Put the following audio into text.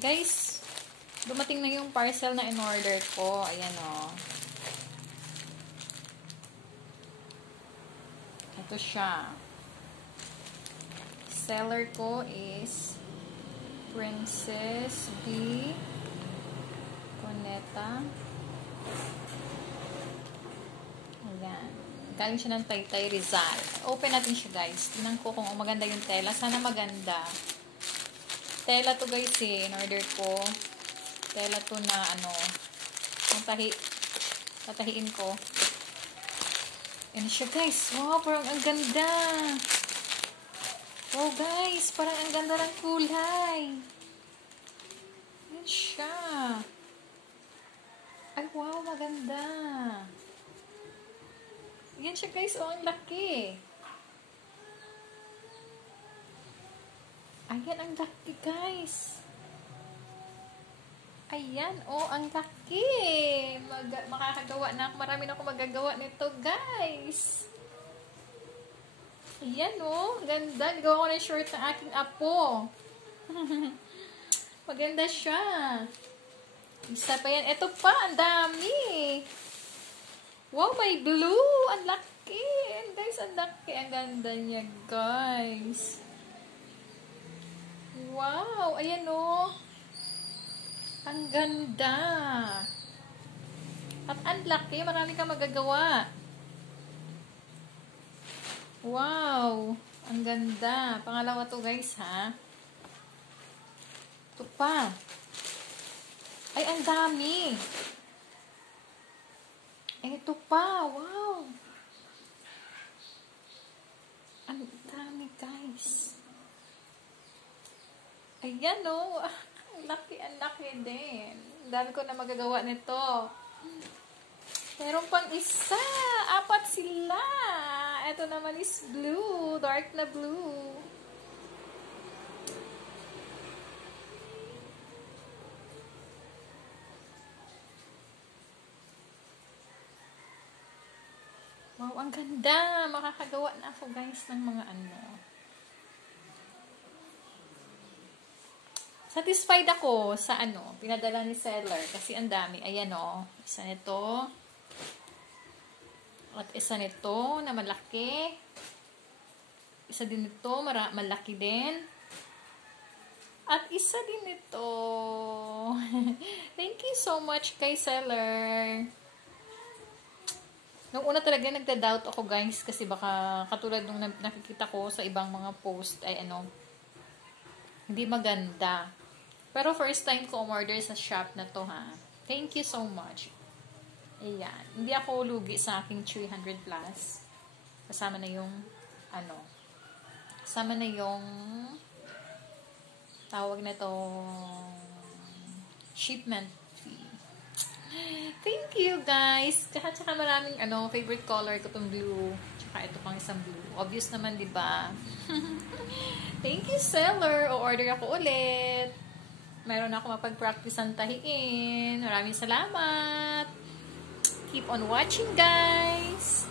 Guys, dumating na yung parcel na in-order ko. Ayan o. Ito siya. Seller ko is Princess B. Coneta. Ayan. Galing siya ng Taytay Rizal. Open natin siya, guys. Tingnan ko kung maganda yung tela. Sana maganda. Tela to, guys, eh. In-order ko. Tela to na, tatahiin ko. Yan siya, guys. Wow, parang ang ganda. Wow, guys. Parang ang ganda ng kulay. Yan siya. Ay, wow, maganda. Yan siya, guys. Oh, ang laki. Ayan, ang laki, guys. Ayan, oh, ang laki. Makakagawa na ako. Marami na ako magagawa nito, guys. Ayan, oh. Ganda. Nagawa ko na short ng aking apo. Maganda siya. Isa pa yan. Ito pa, ang dami. Wow, may blue. Ang laki. And guys, ang laki. Ang ganda niya, guys. Wow, ayan o. Ang ganda. At ang laki, marami kang magagawa. Wow, ang ganda. Pangalawa to, guys, ha. Ito pa. Ay, ang dami. Ito pa, wow. Ang dami, guys. Ayan, oh. Ang laki din. Ang dami ko na magagawa nito. Meron pang isa. 4 sila. Ito naman is blue. Dark na blue. Wow, ang ganda. Makakagawa na ako, guys, ng mga Satisfied ako sa pinadala ni seller kasi ang dami. Ayan o. Isa nito. At isa nito na malaki. Isa din nito, malaki din. At isa din nito. Thank you so much kay seller. Nung una talaga nagda-doubt ako, guys, kasi baka katulad nung nakikita ko sa ibang mga post ay hindi maganda. Pero first time ko umorder sa shop na to, ha. Thank you so much. Ayan. Hindi ako lugi sa aking 300 plus. Kasama na yung kasama na yung tawag na to shipment fee. Thank you, guys. Tsaka maraming favorite color ko tong blue. Tsaka ito pang isang blue. Obvious naman, di ba? Thank you, seller. O-order ako ulit. Mayroon ako mapag-practice ang tahiin. Maraming salamat. Keep on watching, guys.